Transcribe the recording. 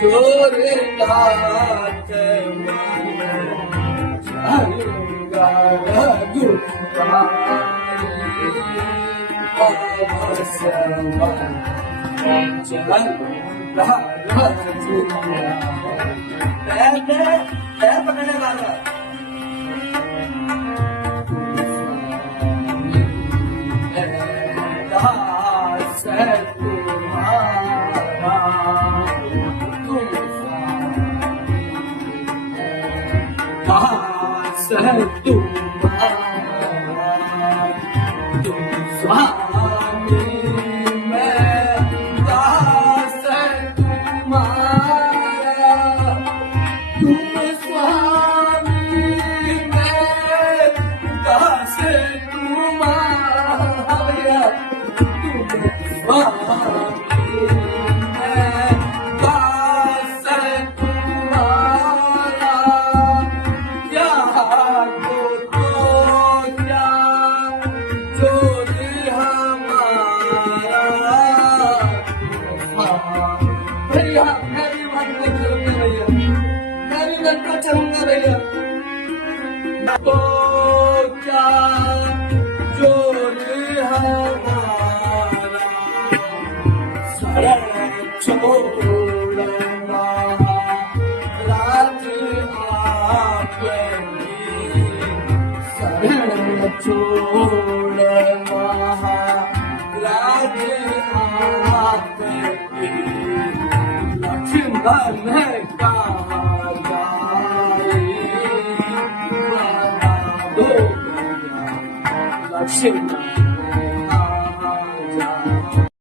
जोरदार स्वामी मैं दास तुम्हारा तुम स्वामी मैं दास तुम्हारा तुम स्वामी मैं दास तुम्हारा या तो क्या जोर भैया मेरी बात को चलूंगा भैया मेरी बात को चलूंगा भैया तो क्या जोर हमारा शरण छोड़ना राज आपकी शरण छोड़ना राज आपकी लक्ष्मण कहाँ जाए लक्ष्मण कहाँ जाए